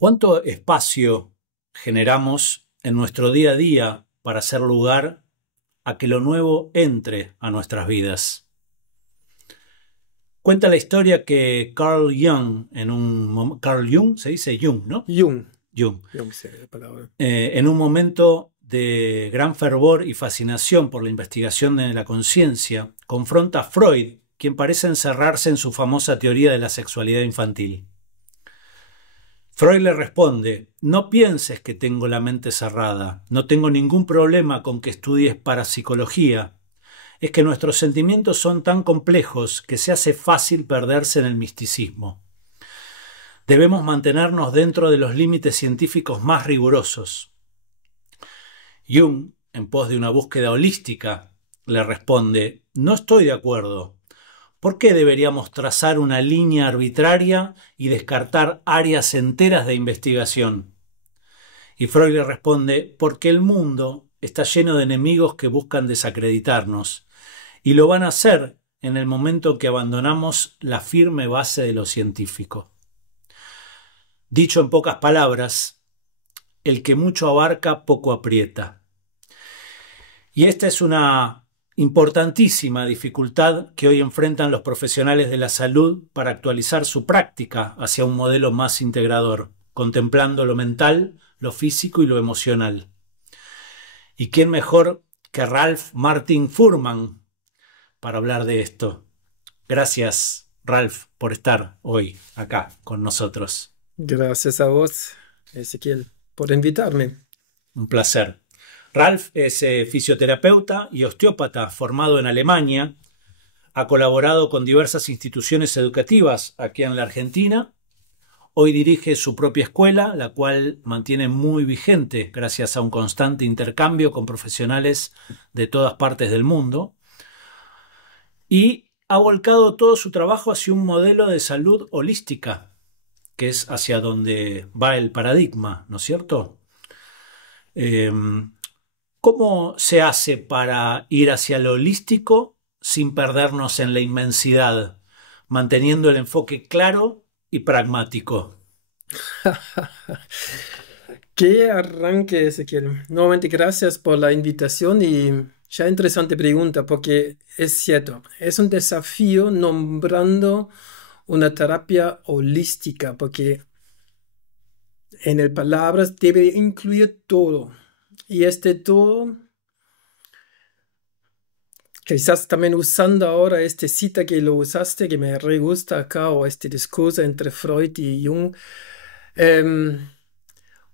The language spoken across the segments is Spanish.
¿Cuánto espacio generamos en nuestro día a día para hacer lugar a que lo nuevo entre a nuestras vidas? Cuenta la historia que Carl Jung, Carl Jung, se dice Jung, ¿no? Jung. Jung. Jung sería la palabra. En un momento de gran fervor y fascinación por la investigación de la conciencia, confronta a Freud, quien parece encerrarse en su famosa teoría de la sexualidad infantil. Freud le responde: no pienses que tengo la mente cerrada, no tengo ningún problema con que estudies parapsicología. Es que nuestros sentimientos son tan complejos que se hace fácil perderse en el misticismo. Debemos mantenernos dentro de los límites científicos más rigurosos. Jung, en pos de una búsqueda holística, le responde: no estoy de acuerdo. ¿Por qué deberíamos trazar una línea arbitraria y descartar áreas enteras de investigación? Y Freud le responde: porque el mundo está lleno de enemigos que buscan desacreditarnos, y lo van a hacer en el momento que abandonamos la firme base de lo científico. Dicho en pocas palabras, el que mucho abarca, poco aprieta. Y esta es una importantísima dificultad que hoy enfrentan los profesionales de la salud para actualizar su práctica hacia un modelo más integrador, contemplando lo mental, lo físico y lo emocional. ¿Y quién mejor que Ralph Martin Furman para hablar de esto? Gracias, Ralph, por estar hoy acá con nosotros. Gracias a vos, Ezequiel, por invitarme. Un placer. Ralph es fisioterapeuta y osteópata formado en Alemania. Ha colaborado con diversas instituciones educativas aquí en la Argentina. Hoy dirige su propia escuela, la cual mantiene muy vigente gracias a un constante intercambio con profesionales de todas partes del mundo. Y ha volcado todo su trabajo hacia un modelo de salud holística, que es hacia donde va el paradigma, ¿no es cierto? ¿Cómo se hace para ir hacia lo holístico sin perdernos en la inmensidad, manteniendo el enfoque claro y pragmático? Qué arranque, Ezequiel. Nuevamente, gracias por la invitación y ya interesante pregunta, porque es cierto, es un desafío nombrando una terapia holística, porque en el palabras debe incluir todo. Y este todo, quizás también usando ahora este cita que lo usaste, que me re gusta acá, o este discurso entre Freud y Jung,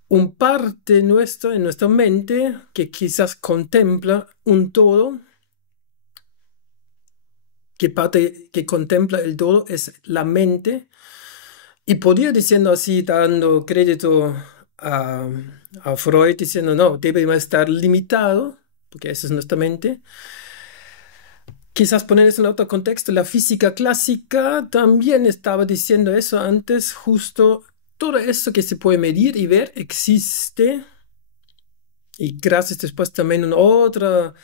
un parte nuestro, en nuestra mente que quizás contempla un todo, que parte que contempla el todo es la mente, y podría diciendo así, dando crédito a, a Freud, diciendo no, debe estar limitado, porque esa es nuestra mente. Quizás poner eso en otro contexto, la física clásica también estaba diciendo eso antes, justo todo eso que se puede medir y ver existe. Y gracias después también otro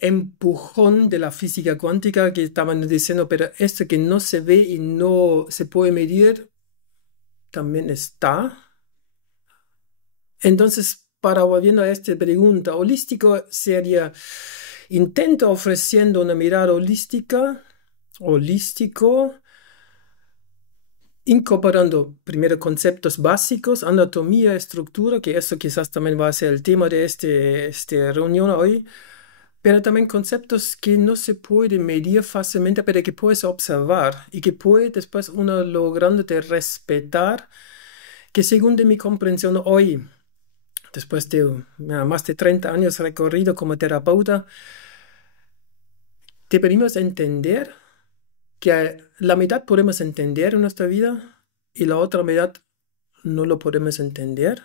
empujón de la física cuántica que estaban diciendo, pero esto que no se ve y no se puede medir también está. Entonces, para volviendo a esta pregunta, holístico sería, intento ofreciendo una mirada holístico, incorporando primero conceptos básicos, anatomía, estructura, que eso quizás también va a ser el tema de esta reunión hoy, pero también conceptos que no se pueden medir fácilmente, pero que puedes observar y que puede después uno logrando de respetar, que según de mi comprensión hoy, después de más de 30 años recorrido como terapeuta, deberíamos entender que la mitad podemos entender en nuestra vida y la otra mitad no lo podemos entender.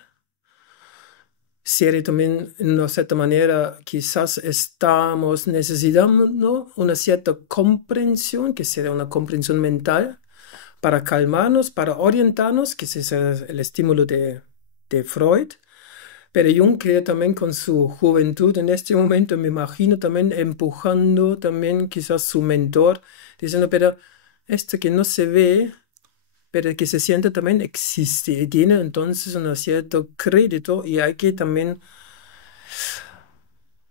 Sería también, en una cierta manera, quizás estamos necesitando una cierta comprensión, que sería una comprensión mental, para calmarnos, para orientarnos, que ese es el estímulo de Freud. Pero Jung creo también con su juventud en este momento, me imagino también empujando también quizás su mentor, diciendo, pero esto que no se ve, pero que se siente también existe y tiene entonces un cierto crédito y hay que también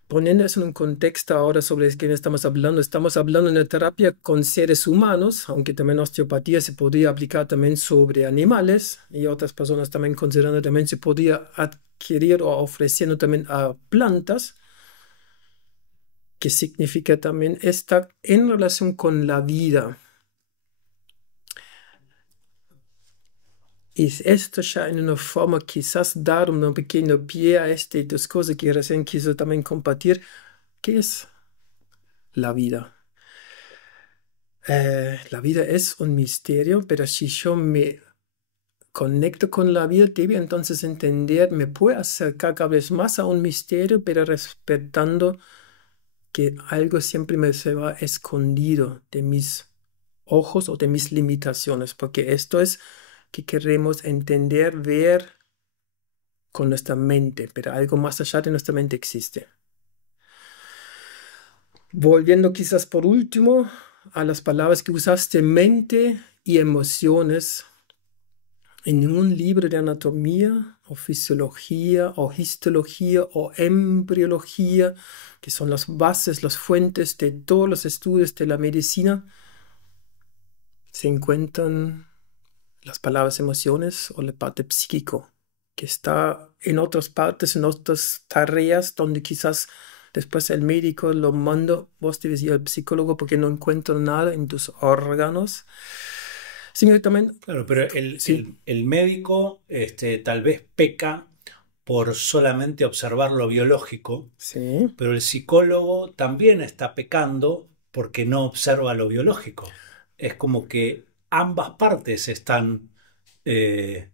poniendo eso en un contexto ahora sobre quién estamos hablando de una terapia con seres humanos, aunque también osteopatía se podría aplicar también sobre animales y otras personas también considerando también se podría adquirir o ofreciendo también a plantas, que significa también estar en relación con la vida. Y esto ya en una forma quizás dar un pequeño pie a este discurso que recién quiso también compartir, que es la vida. La vida es un misterio, pero si yo me conecto con la vida, debo entonces entender, me puedo acercar cada vez más a un misterio, pero respetando que algo siempre me se va escondido de mis ojos o de mis limitaciones, porque esto es que queremos entender, ver con nuestra mente, pero algo más allá de nuestra mente existe. Volviendo quizás por último a las palabras que usaste, mente y emociones. En ningún libro de anatomía o fisiología o histología o embriología, que son las bases, las fuentes de todos los estudios de la medicina, se encuentran las palabras emociones o la parte psíquico, que está en otras partes, en otras tareas donde quizás después el médico lo manda, vos debes ir al psicólogo porque no encuentro nada en tus órganos. Sino también, Claro, pero sí, el médico tal vez peca por solamente observar lo biológico, sí. pero el psicólogo también está pecando porque no observa lo biológico. Es como que ambas partes están eh,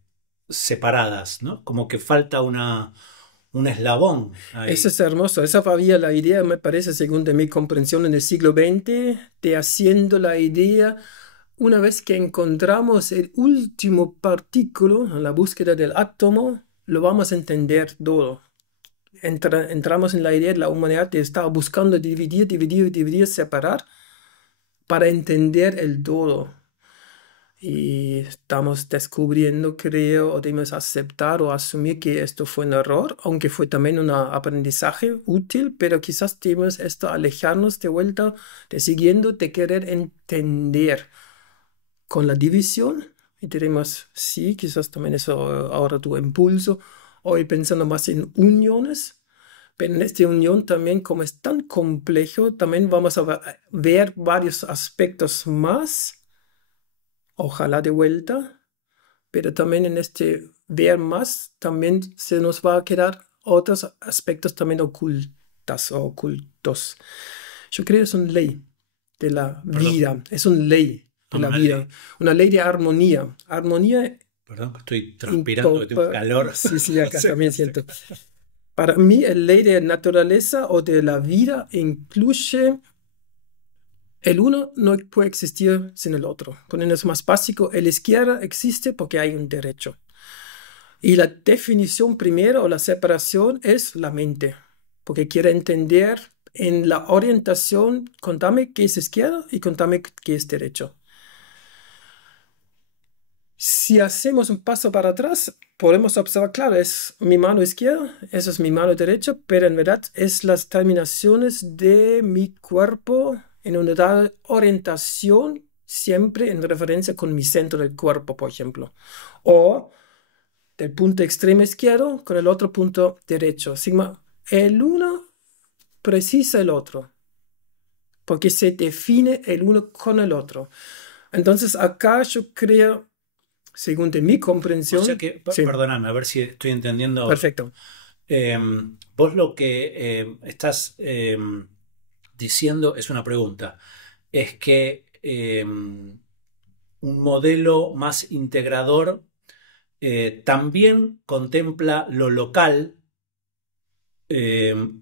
separadas, ¿no? Como que falta un eslabón Eso ahí. es hermoso. Esa había la idea, me parece, según de mi comprensión en el siglo XX, de haciendo la idea, una vez que encontramos el último partículo en la búsqueda del átomo, lo vamos a entender todo. Entramos en la idea de la humanidad que estaba buscando dividir, dividir, dividir, separar para entender el todo. Y estamos descubriendo, creo, o debemos aceptar o asumir que esto fue un error, aunque fue también un aprendizaje útil, pero quizás debemos esto alejarnos de vuelta, de siguiendo, de querer entender con la división. Y diremos, sí, quizás también eso ahora tu impulso, hoy pensando más en uniones, pero en esta unión también, como es tan complejo, también vamos a ver varios aspectos más. Ojalá de vuelta, pero también en este ver más, también se nos va a quedar otros aspectos también ocultas o ocultos. Yo creo que es una ley de la Perdón, vida, es una ley de no, la una vida, ley. una ley de armonía. Armonía, Perdón, que estoy transpirando, que tengo calor. sí, sí, No acá sé, también no sé. siento. Para mí, la ley de naturaleza o de la vida incluye el uno no puede existir sin el otro. Poniendo eso más básico, el izquierda existe porque hay un derecho. Y la definición primera o la separación es la mente, porque quiere entender en la orientación, contame qué es izquierda y contame qué es derecho. Si hacemos un paso para atrás, podemos observar, claro, es mi mano izquierda, eso es mi mano derecha, pero en verdad es las terminaciones de mi cuerpo en una dada orientación, siempre en referencia con mi centro del cuerpo, por ejemplo. O del punto extremo izquierdo con el otro punto derecho. Sigma, el uno precisa el otro, porque se define el uno con el otro. Entonces, acá yo creo, según de mi O sea comprensión, que, sí, perdóname, a ver si estoy entendiendo. perfecto. Eh, vos lo que estás diciendo es una pregunta. Es que un modelo más integrador también contempla lo local,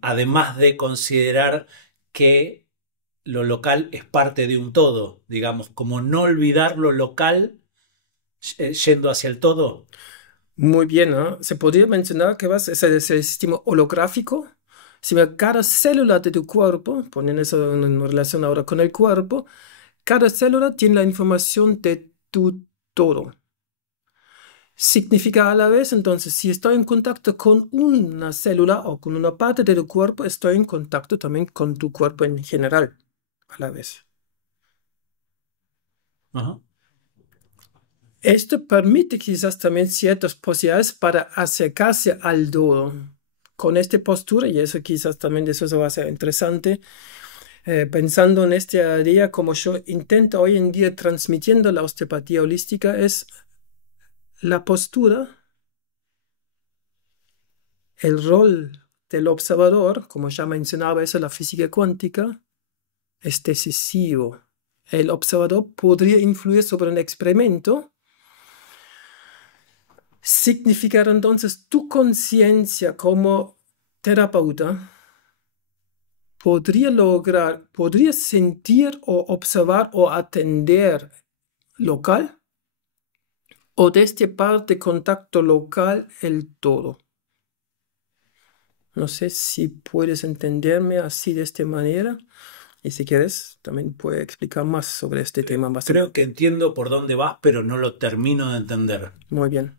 además de considerar que lo local es parte de un todo, digamos, como no olvidar lo local yendo hacia el todo. Muy bien, ¿no? Se podría mencionar que ese sistema holográfico. Si cada célula de tu cuerpo, poniendo eso en relación ahora con el cuerpo, cada célula tiene la información de tu todo. Significa a la vez, entonces, si estoy en contacto con una célula o con una parte de tu cuerpo, estoy en contacto también con tu cuerpo en general, a la vez. Ajá. Esto permite quizás también ciertas posibilidades para acercarse al todo. Con esta postura, y eso quizás también de eso va a ser interesante, pensando en esta idea, como yo intento hoy en día transmitiendo la osteopatía holística, es la postura, el rol del observador, como ya mencionaba eso la física cuántica, es decisivo. El observador podría influir sobre un experimento. Significar entonces tu conciencia como terapeuta podría lograr, podría sentir o observar o atender local o desde parte contacto local el todo. No sé si puedes entenderme así de esta manera y si quieres también puedo explicar más sobre este tema. Creo que entiendo por dónde vas, pero no lo termino de entender. Muy bien.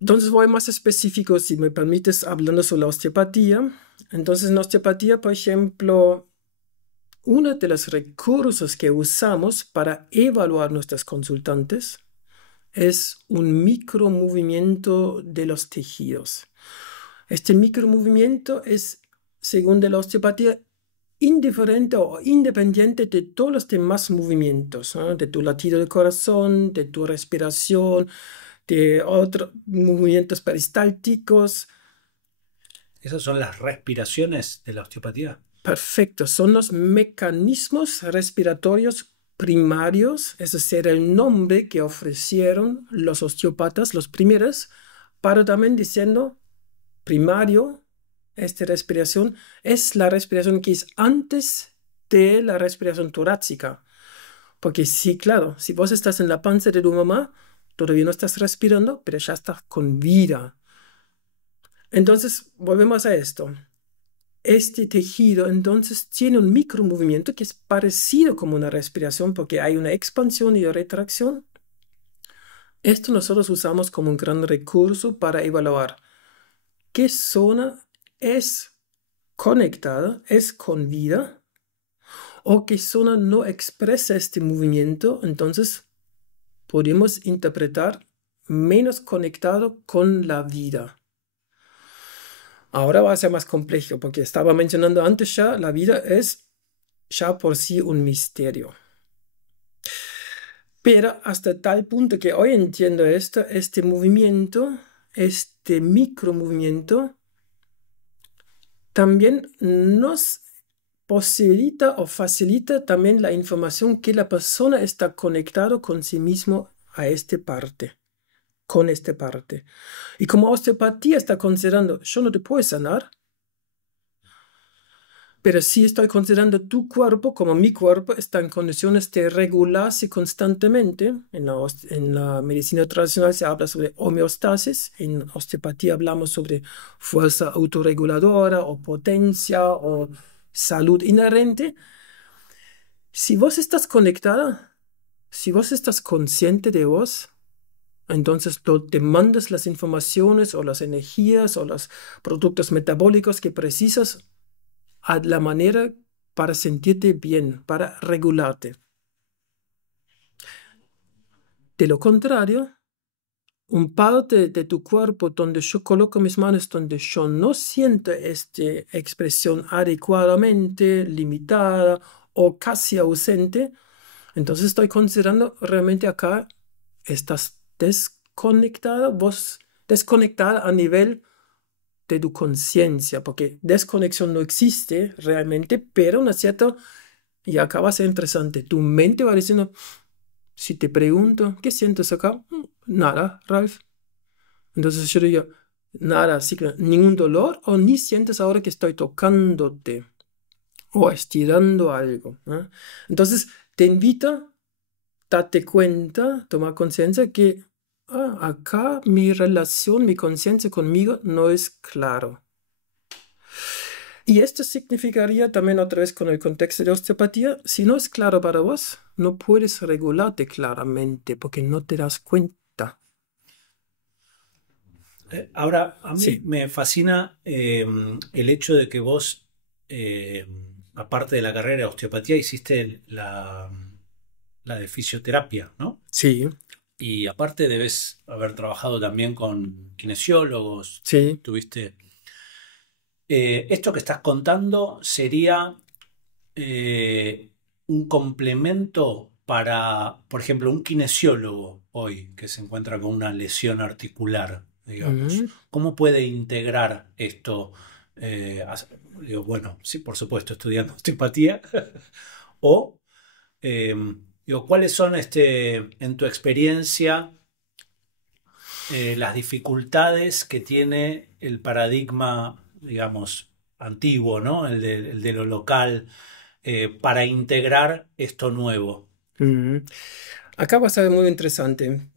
Entonces voy más específico, si me permites, hablando sobre la osteopatía. Entonces en la osteopatía, por ejemplo, uno de los recursos que usamos para evaluar nuestros consultantes es un micromovimiento de los tejidos. Este micromovimiento es, según de la osteopatía, indiferente o independiente de todos los demás movimientos, ¿no? De tu latido del corazón, de tu respiración, de otros movimientos peristálticos. ¿Esas son las respiraciones de la osteopatía? Perfecto, son los mecanismos respiratorios primarios, ese será el nombre que ofrecieron los osteópatas, los primeros, para también diciendo primario, esta respiración es la respiración que es antes de la respiración torácica. Porque sí, claro, si vos estás en la panza de tu mamá, todavía no estás respirando, pero ya estás con vida. Entonces, volvemos a esto. Este tejido entonces tiene un micromovimiento que es parecido como una respiración porque hay una expansión y retracción. Esto nosotros usamos como un gran recurso para evaluar qué zona es conectada, es con vida, o qué zona no expresa este movimiento. Entonces podemos interpretar menos conectado con la vida. Ahora va a ser más complejo porque estaba mencionando antes ya, la vida es ya por sí un misterio. Pero hasta tal punto que hoy entiendo esto, este movimiento, este micromovimiento, también nos posibilita o facilita también la información que la persona está conectado con sí mismo a esta parte, con esta parte. Y como osteopatía está considerando, yo no te puedo sanar, pero sí estoy considerando tu cuerpo como mi cuerpo está en condiciones de regularse constantemente. En la medicina tradicional se habla sobre homeostasis, en osteopatía hablamos sobre fuerza autorreguladora o potencia o salud inherente. Si vos estás conectada, si vos estás consciente de vos, entonces te mandas las informaciones o las energías o los productos metabólicos que precisas a la manera para sentirte bien, para regularte. De lo contrario, un parte de tu cuerpo donde yo coloco mis manos, donde yo no siento esta expresión adecuadamente, limitada o casi ausente, entonces estoy considerando realmente acá estás desconectada, vos desconectada a nivel de tu conciencia, porque desconexión no existe realmente, pero una cierta, y acá va a ser interesante, tu mente va diciendo, si te pregunto, ¿qué sientes acá? Nada, Ralph. Entonces yo digo, nada, así que ningún dolor o ni sientes ahora que estoy tocándote o estirando algo, ¿no? Entonces te invito, date cuenta, toma conciencia que acá mi relación, mi conciencia conmigo no es claro. Y esto significaría también otra vez con el contexto de osteopatía, si no es claro para vos, no puedes regularte claramente porque no te das cuenta. Ahora, a mí Sí. me fascina el hecho de que vos, eh, aparte de la carrera de osteopatía, hiciste la de fisioterapia, ¿no? Sí, Y aparte debes haber trabajado también con kinesiólogos, sí. tuviste... esto que estás contando sería eh, un complemento para, por ejemplo, un kinesiólogo hoy que se encuentra con una lesión articular, digamos. Mm. ¿Cómo puede integrar esto? Digo, bueno, sí, por supuesto, estudiando osteopatía. O, eh, digo, ¿cuáles son, en tu experiencia, las dificultades que tiene el paradigma, digamos, antiguo, ¿no? El de lo local, para integrar esto nuevo? Mm. Acá va a ser muy interesante.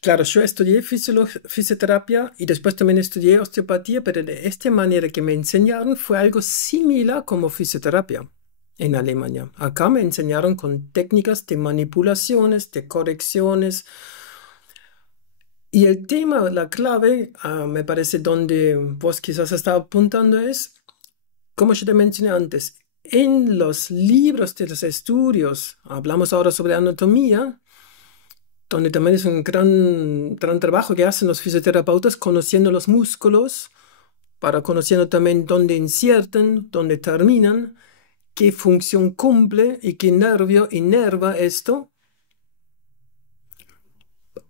Claro, yo estudié fisioterapia y después también estudié osteopatía, pero de esta manera que me enseñaron fue algo similar como fisioterapia en Alemania. Acá me enseñaron con técnicas de manipulaciones, de correcciones. Y el tema, la clave, me parece donde vos quizás estaba apuntando es, como yo te mencioné antes, en los libros de los estudios, hablamos ahora sobre anatomía, donde también es un gran trabajo que hacen los fisioterapeutas conociendo los músculos, para conociendo también dónde insertan, dónde terminan, qué función cumple y qué nervio inerva esto.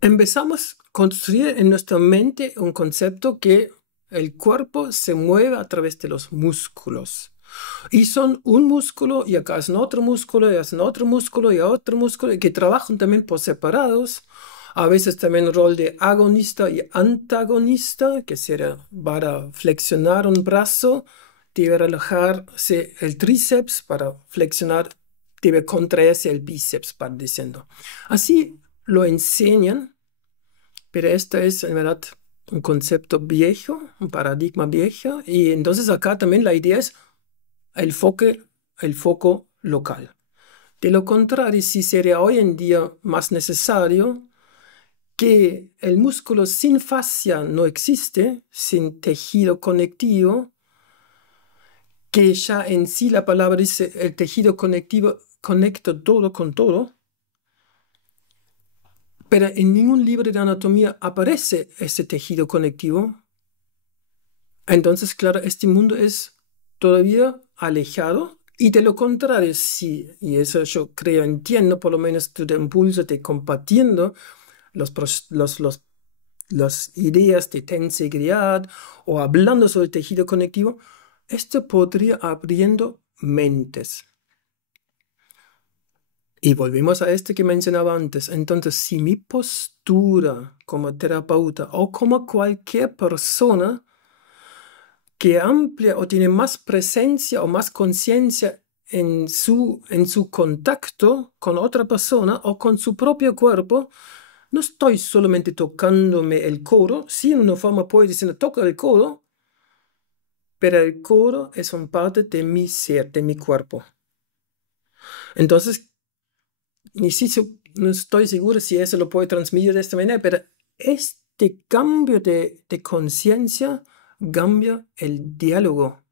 Empezamos a construir en nuestra mente un concepto que el cuerpo se mueve a través de los músculos. Y son un músculo y acá hacen otro músculo y hacen otro músculo y otro músculo y que trabajan también por separados. A veces también el rol de agonista y antagonista, que será para flexionar un brazo, debe relajarse el tríceps, para flexionar debe contraerse el bíceps, para diciendo. Así lo enseñan, pero esto es en verdad un concepto viejo, un paradigma viejo, y entonces acá también la idea es el foco local. De lo contrario, sí sería hoy en día más necesario que el músculo sin fascia no existe, sin tejido conectivo, que ya en sí la palabra dice el tejido conectivo conecta todo con todo, pero en ningún libro de anatomía aparece ese tejido conectivo. Entonces, claro, este mundo es todavía alejado y de lo contrario, sí, y eso yo creo, entiendo por lo menos tu impulso de compartiendo las ideas de tensegridad o hablando sobre el tejido conectivo, esto podría abriendo mentes. Y volvemos a este que mencionaba antes. Entonces, si mi postura como terapeuta o como cualquier persona que amplia o tiene más presencia o más conciencia en su contacto con otra persona o con su propio cuerpo, no estoy solamente tocándome el codo, sí, en una forma puedo decir, toca el codo, pero el codo es una parte de mi ser, de mi cuerpo. Entonces, no estoy seguro si eso lo puedo transmitir de esta manera, pero este cambio de conciencia cambia el diálogo.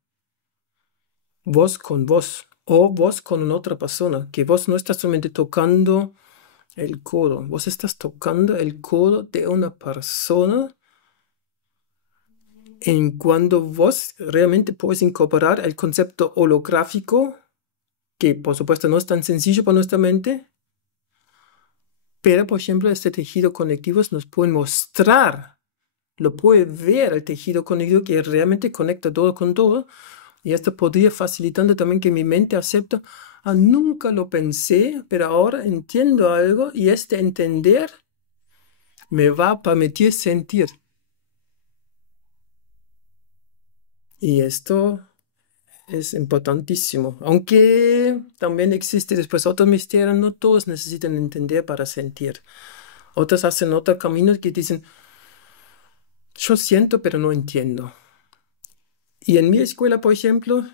Vos con vos o vos con otra persona, que vos no estás solamente tocando el codo, vos estás tocando el codo de una persona en cuando vos realmente puedes incorporar el concepto holográfico, que por supuesto no es tan sencillo para nuestra mente, pero por ejemplo este tejido conectivo nos puede mostrar, lo puede ver el tejido conectivo que realmente conecta todo con todo. Y esto podría facilitando también que mi mente acepta, nunca lo pensé, pero ahora entiendo algo y este entender me va a permitir sentir. Y esto es importantísimo. Aunque también existe después otro misterio, no todos necesitan entender para sentir. Otros hacen otro camino que dicen, yo siento pero no entiendo. Y en mi escuela, por ejemplo,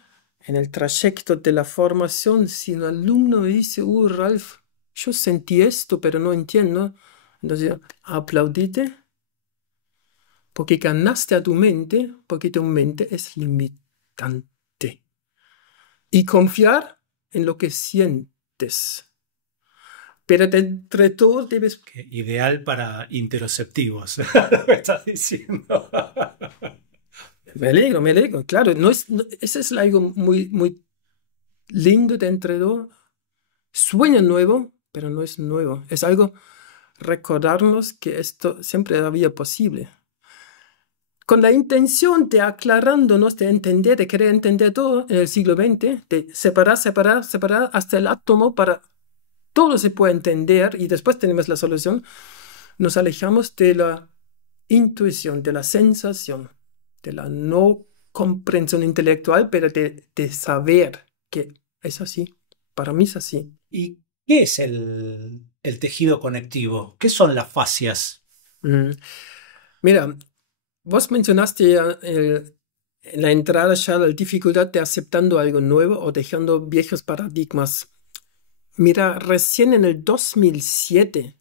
en el trayecto de la formación, si un alumno me dice, Ralf, yo sentí esto, pero no entiendo, entonces aplaudite, porque ganaste a tu mente, porque tu mente es limitante. Y confiar en lo que sientes. Pero entre todo debes... Ideal para interoceptivos, me estás diciendo. Me alegro, claro, ese es algo muy, muy lindo de entre todo. Sueño nuevo, pero no es nuevo. Es algo recordarnos que esto siempre había posible. Con la intención de aclarándonos, de entender, de querer entender todo en el siglo XX, de separar hasta el átomo para todo se puede entender y después tenemos la solución, nos alejamos de la intuición, de la sensación, de la no comprensión intelectual, pero de saber que es así. Para mí es así. ¿Y qué es el tejido conectivo? ¿Qué son las fascias? Mira, vos mencionaste ya en la entrada ya la dificultad de aceptando algo nuevo o dejando viejos paradigmas. Mira, recién en el 2007,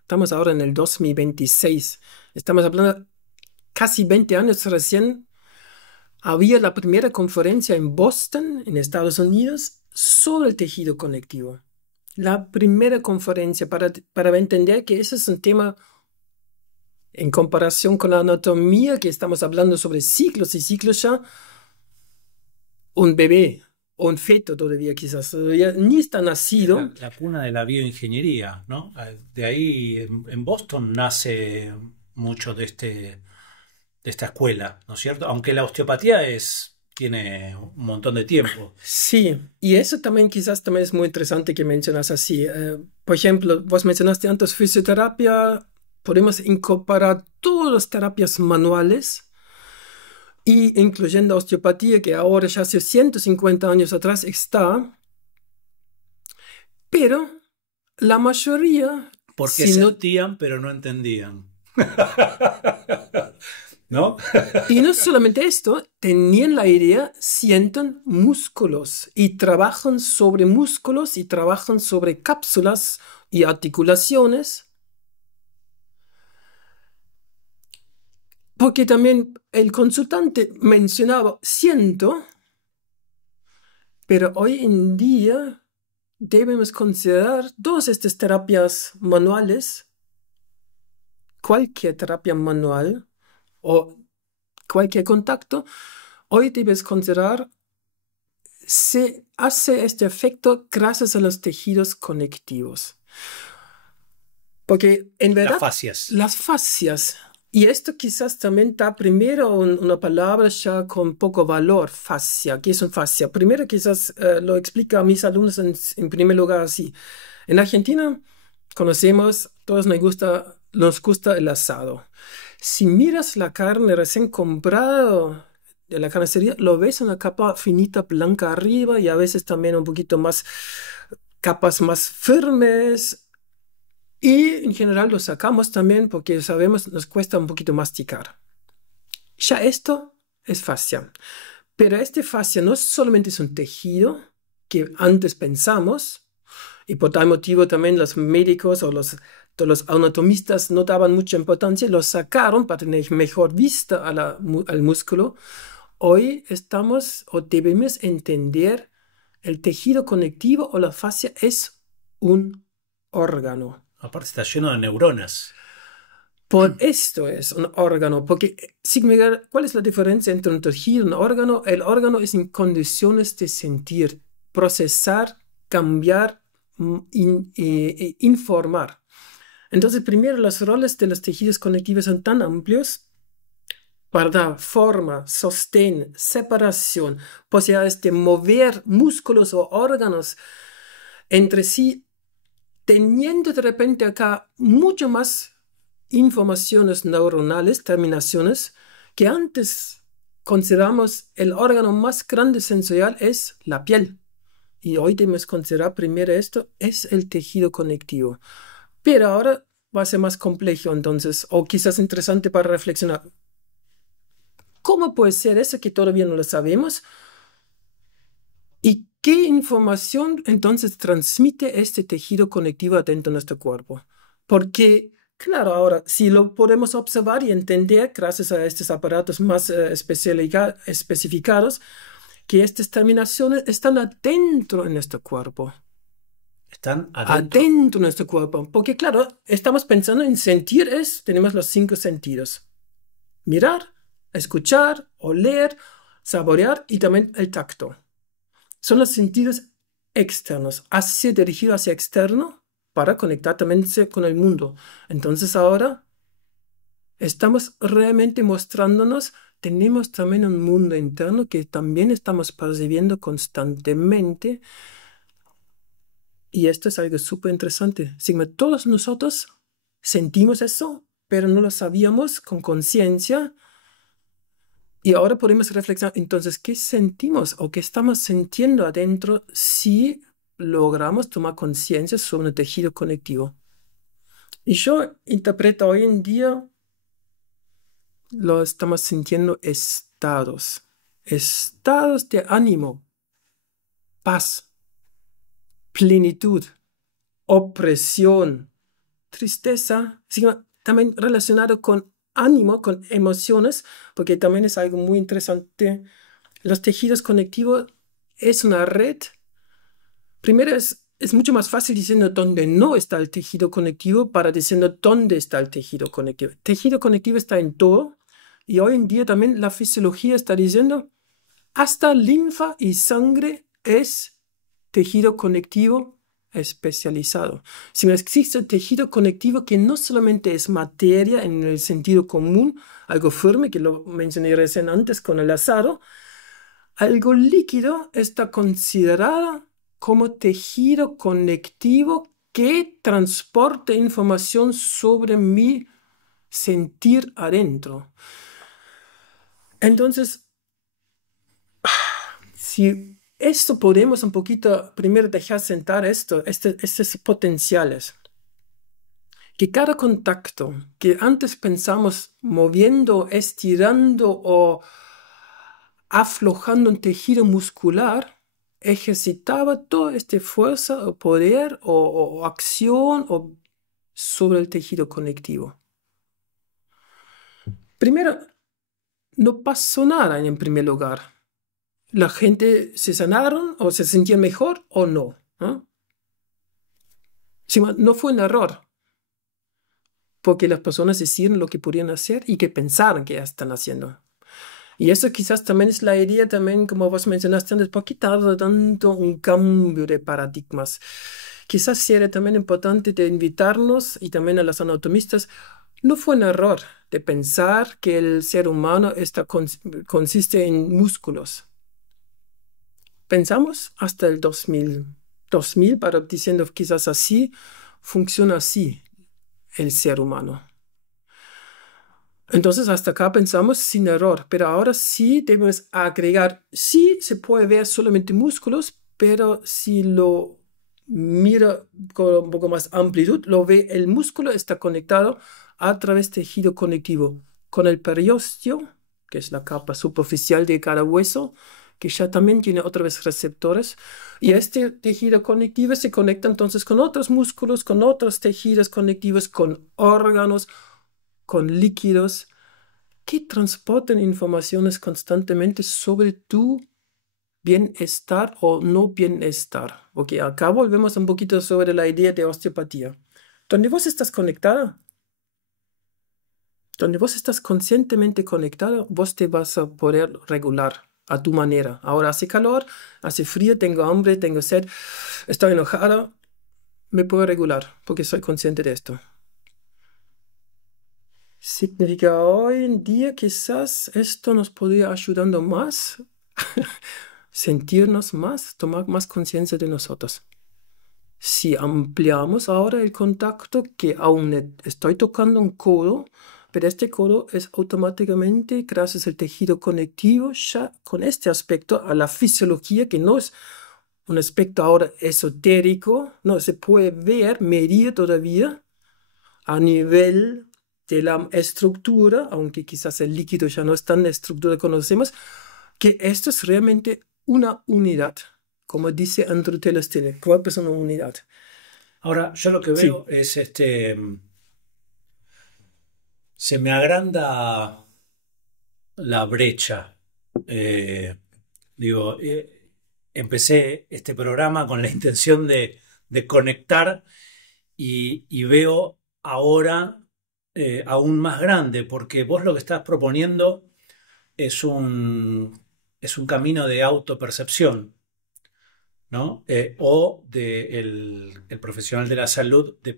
estamos ahora en el 2026, estamos hablando casi 20 años recién, había la primera conferencia en Boston, en Estados Unidos, sobre el tejido conectivo. La primera conferencia para entender que ese es un tema en comparación con la anatomía, que estamos hablando sobre ciclos y ciclos ya, un bebé o un feto todavía ni está nacido. La cuna de la bioingeniería, ¿no? De ahí en Boston nace mucho de esta escuela, ¿no es cierto? Aunque la osteopatía tiene un montón de tiempo. Sí, y eso también quizás también es muy interesante que mencionas así. Por ejemplo, vos mencionaste antes fisioterapia, podemos incorporar todas las terapias manuales y incluyendo osteopatía, que ahora ya hace 150 años atrás está, pero la mayoría... Porque sentían, pero no entendían. ¿No? Y no solamente esto, tenían la idea, sienten músculos y trabajan sobre músculos y trabajan sobre cápsulas y articulaciones. Porque también el consultante mencionaba, siento, pero hoy en día debemos considerar todas estas terapias manuales, cualquier terapia manual o cualquier contacto, hoy debes considerar se hace este efecto gracias a los tejidos conectivos. Porque en verdad... Las fascias. Y esto quizás también da primero una palabra ya con poco valor, fascia. ¿Qué es una fascia? Primero quizás lo explico a mis alumnos en primer lugar así. En Argentina conocemos, todos nos gusta el asado. Si miras la carne recién comprada de la carnicería, lo ves una capa finita blanca arriba y a veces también un poquito más, capas más firmes. Y en general lo sacamos también porque sabemos nos cuesta un poquito masticar. Ya esto es fascia. Pero este fascia no solamente es un tejido que antes pensamos, y por tal motivo también los médicos o los anatomistas no daban mucha importancia, lo sacaron para tener mejor vista al músculo. Hoy estamos o debemos entender el tejido conectivo o la fascia es un órgano. Aparte está lleno de neuronas. Por esto es un órgano, porque ¿cuál es la diferencia entre un tejido y un órgano? El órgano es en condiciones de sentir, procesar, cambiar, informar. Entonces, primero, los roles de los tejidos conectivos son tan amplios para dar forma, sostén, separación, posibilidades de mover músculos o órganos entre sí, teniendo de repente acá mucho más informaciones neuronales, terminaciones, que antes consideramos el órgano más grande sensorial es la piel. Y hoy debemos considerar primero esto, es el tejido conectivo. Pero ahora va a ser más complejo entonces, o quizás interesante para reflexionar. ¿Cómo puede ser eso que todavía no lo sabemos? ¿Y qué información entonces transmite este tejido conectivo dentro de nuestro cuerpo? Porque, claro, ahora, si lo podemos observar y entender, gracias a estos aparatos más especificados, que estas terminaciones están adentro de nuestro cuerpo. Están adentro. Adentro de nuestro cuerpo. Porque, claro, estamos pensando en sentir, tenemos los 5 sentidos. Mirar, escuchar, oler, saborear y también el tacto. Son los sentidos externos, dirigido hacia externo para conectar también con el mundo. Entonces ahora estamos realmente mostrándonos, tenemos también un mundo interno que también estamos percibiendo constantemente. Y esto es algo súper interesante. Todos nosotros sentimos eso, pero no lo sabíamos con conciencia. Y ahora podemos reflexionar, entonces, ¿qué sentimos o qué estamos sintiendo adentro si logramos tomar conciencia sobre el tejido conectivo? Y yo interpreto hoy en día, lo estamos sintiendo estados de ánimo, paz, plenitud, opresión, tristeza, también relacionado con ánimo, con emociones, porque también es algo muy interesante. Los tejidos conectivos es una red. Primero es mucho más fácil diciendo dónde no está el tejido conectivo para diciendo dónde está el tejido conectivo. El tejido conectivo está en todo y hoy en día también la fisiología está diciendo hasta linfa y sangre es tejido conectivo especializado. Si no existe tejido conectivo que no solamente es materia en el sentido común, algo firme, que lo mencioné recién antes con el azado, algo líquido está considerado como tejido conectivo que transporta información sobre mi sentir adentro. Entonces, si esto podemos un poquito primero dejar sentar estos potenciales, que cada contacto que antes pensamos moviendo, estirando o aflojando un tejido muscular, ejercitaba toda esta fuerza o poder o acción sobre el tejido conectivo. Primero, no pasó nada en primer lugar. La gente se sanaron o se sentía mejor o no. No fue un error, porque las personas hicieron lo que podían hacer y que pensaron que ya están haciendo. Y eso quizás también es la idea, también como vos mencionaste antes, ¿por qué tarda tanto un cambio de paradigmas? Quizás sería también importante de invitarnos y también a los anatomistas, no fue un error de pensar que el ser humano consiste en músculos. Pensamos hasta el 2000 para diciendo quizás así, funciona así el ser humano. Entonces hasta acá pensamos sin error, pero ahora sí debemos agregar, sí se puede ver solamente músculos, pero si lo mira con un poco más amplitud, lo ve el músculo está conectado a través del tejido conectivo con el periósteo, que es la capa superficial de cada hueso, que ya también tiene otra vez receptores, y este tejido conectivo se conecta entonces con otros músculos, con otros tejidos conectivos, con órganos, con líquidos que transportan informaciones constantemente sobre tu bienestar o no bienestar. Ok, acá volvemos un poquito sobre la idea de osteopatía. Donde vos estás conectada, donde vos estás conscientemente conectado, vos te vas a poder regular a tu manera. Ahora hace calor, hace frío, tengo hambre, tengo sed, estoy enojada, me puedo regular porque soy consciente de esto. Significa hoy en día quizás esto nos podría ayudando más, sentirnos más, tomar más conciencia de nosotros. Si ampliamos ahora el contacto, que aún estoy tocando un codo, pero este codo es automáticamente, gracias al tejido conectivo, ya con este aspecto, a la fisiología, que no es un aspecto ahora esotérico, no se puede ver, medir todavía a nivel de la estructura, aunque quizás el líquido ya no es tan estructura que conocemos, que esto es realmente una unidad. Como dice Andrew Taylor Still, el cuerpo es una unidad. Ahora, yo lo que Sí, veo es se me agranda la brecha. Eh, digo, empecé este programa con la intención de conectar y veo ahora aún más grande, porque vos lo que estás proponiendo es es un camino de autopercepción, ¿no? O de el profesional de la salud de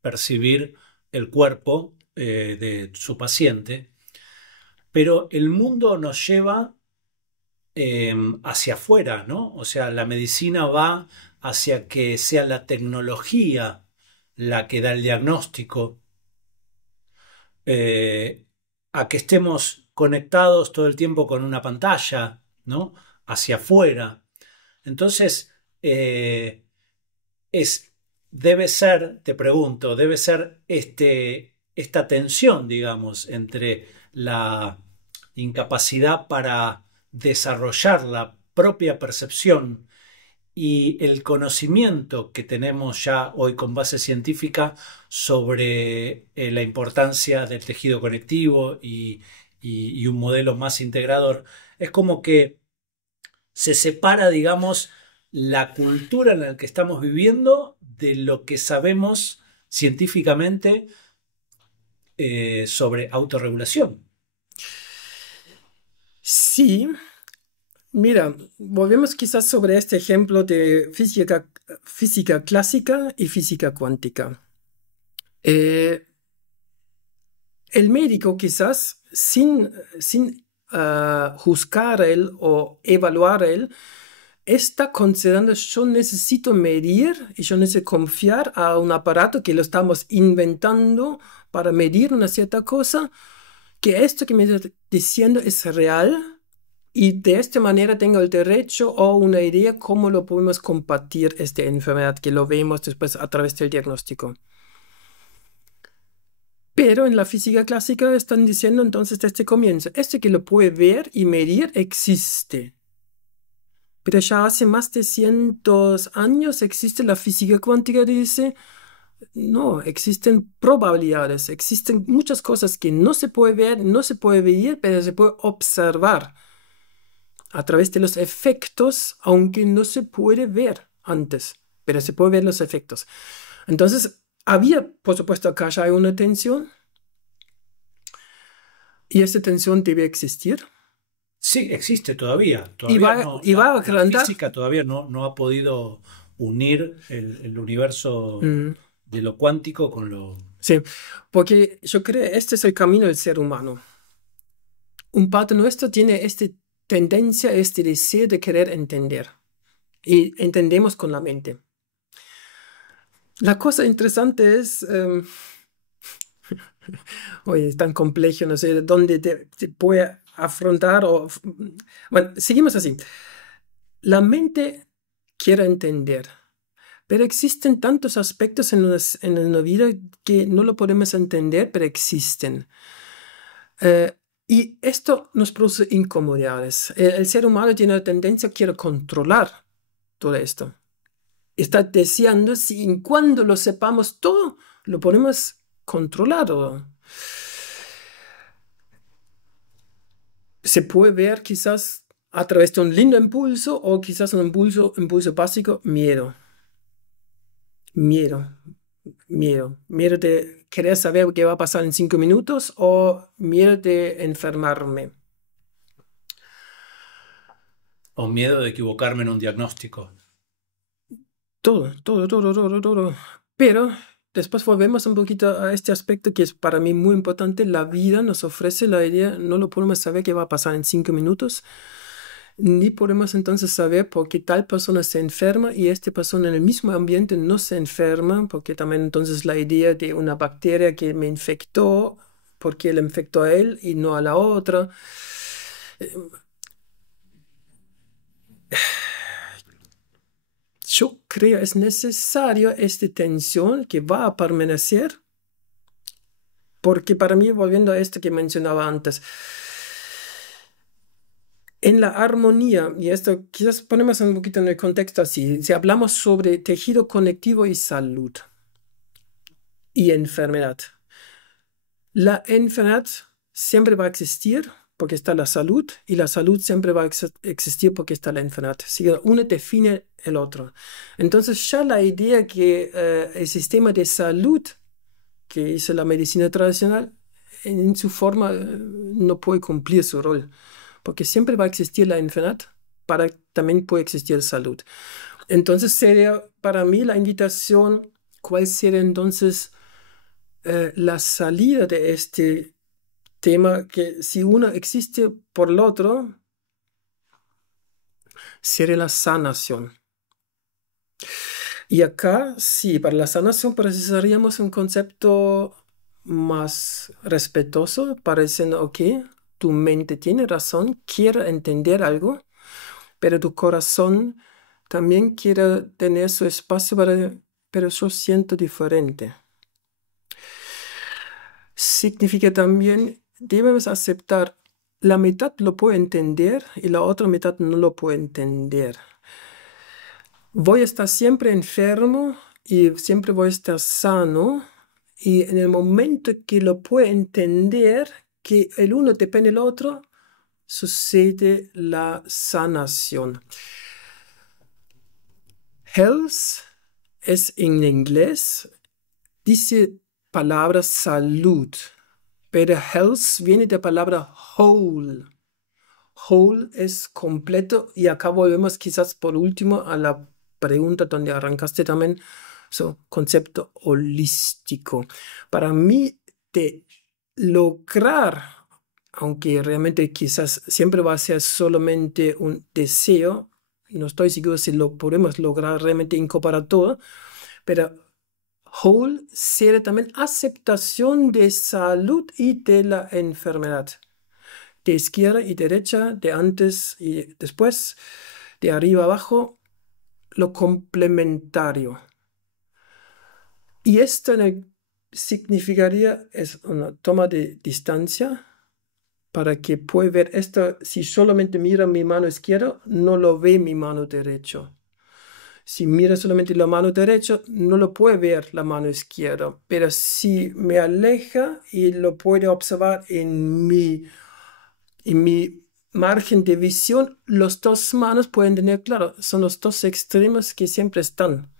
percibir el cuerpo de su paciente, pero el mundo nos lleva hacia afuera, ¿no? O sea, la medicina va hacia que sea la tecnología la que da el diagnóstico, eh, a que estemos conectados todo el tiempo con una pantalla, ¿no? Hacia afuera. Entonces, es, debe ser, te pregunto, debe ser esta tensión, digamos, entre la incapacidad para desarrollar la propia percepción y el conocimiento que tenemos ya hoy con base científica sobre la importancia del tejido conectivo y un modelo más integrador. Es como que se separa, digamos, la cultura en la que estamos viviendo de lo que sabemos científicamente sobre autorregulación. sí. Mira, volvemos quizás sobre este ejemplo de física clásica y física cuántica. Eh, el médico quizás sin juzgar él o evaluar él, está considerando yo necesito medir y yo necesito confiar a un aparato que lo estamos inventando para medir una cierta cosa, que esto que me está diciendo es real y de esta manera tengo el derecho o una idea cómo lo podemos combatir esta enfermedad que lo vemos después a través del diagnóstico. Pero en la física clásica están diciendo entonces desde el comienzo, este que lo puede ver y medir existe. Pero ya hace más de 100 años existe la física cuántica que dice, no, existen probabilidades, existen muchas cosas que no se puede ver, no se puede medir, pero se puede observar a través de los efectos, aunque no se puede ver antes, pero se puede ver los efectos. Entonces, había, por supuesto, acá ya hay una tensión y esa tensión debe existir. Sí, existe todavía. Y Todavía va, no, y va a la agrandar. física todavía no ha podido unir el universo Mm, de lo cuántico con lo... sí, porque yo creo que este es el camino del ser humano. Un parte nuestro tiene esta tendencia, este deseo de querer entender. Y entendemos con la mente. La cosa interesante es, oye, es tan complejo, no sé dónde te puede afrontar o... Bueno, seguimos así. La mente quiere entender, pero existen tantos aspectos en la vida que no lo podemos entender, pero existen. Y esto nos produce incomodidades. El ser humano tiene la tendencia a querer controlar todo esto. Está deseando, si en cuando lo sepamos todo, lo podemos controlar. Se puede ver quizás a través de un lindo impulso o quizás un impulso básico, miedo. Miedo. Miedo. Miedo de querer saber qué va a pasar en 5 minutos o miedo de enfermarme. o miedo de equivocarme en un diagnóstico. Todo. Pero después volvemos un poquito a este aspecto que es para mí muy importante. La vida nos ofrece la idea, no lo podemos saber qué va a pasar en 5 minutos, ni podemos entonces saber por qué tal persona se enferma y esta persona en el mismo ambiente no se enferma, porque también entonces la idea de una bacteria que me infectó, por qué le infectó a él y no a la otra. Yo creo es necesario esta tensión que va a permanecer Porque para mí, volviendo a esto que mencionaba antes, en la armonía, y esto quizás ponemos un poquito en el contexto así, si hablamos sobre tejido conectivo y salud y enfermedad. La enfermedad siempre va a existir porque está la salud y la salud siempre va a existir porque está la enfermedad. Si uno define el otro. Entonces ya la idea que el sistema de salud que hizo la medicina tradicional en su forma no puede cumplir su rol porque siempre va a existir la enfermedad para también puede existir salud. Entonces sería para mí la invitación, ¿cuál sería entonces la salida de este tema? Que si uno existe por el otro, sería la sanación. Y acá, sí, para la sanación precisaríamos un concepto más respetuoso, pareciendo, ok, tu mente tiene razón, quiere entender algo, pero tu corazón también quiere tener su espacio para, pero yo siento diferente. Significa también, debemos aceptar, la mitad lo puede entender y la otra mitad no lo puede entender. Voy a estar siempre enfermo y siempre voy a estar sano. Y en el momento que lo puedo entender, que el uno depende del otro, sucede la sanación. Health es en inglés, dice palabra salud, pero health viene de la palabra whole. Whole es completo y acá volvemos quizás por último a la pregunta donde arrancaste también, concepto holístico. Para mí, de lograr, aunque realmente quizás siempre va a ser solamente un deseo, y no estoy seguro si lo podemos lograr realmente incorporar todo, pero whole sería también aceptación de salud y de la enfermedad. De izquierda y derecha, de antes y después, de arriba abajo, lo complementario. Y esto significaría es una toma de distancia para que pueda ver esto. Si solamente mira mi mano izquierda, no lo ve mi mano derecha. Si mira solamente la mano derecha, no lo puede ver la mano izquierda. Pero si me aleja y lo puede observar en mi margen de visión, los dos manos pueden tener, claro, son los dos extremos que siempre están.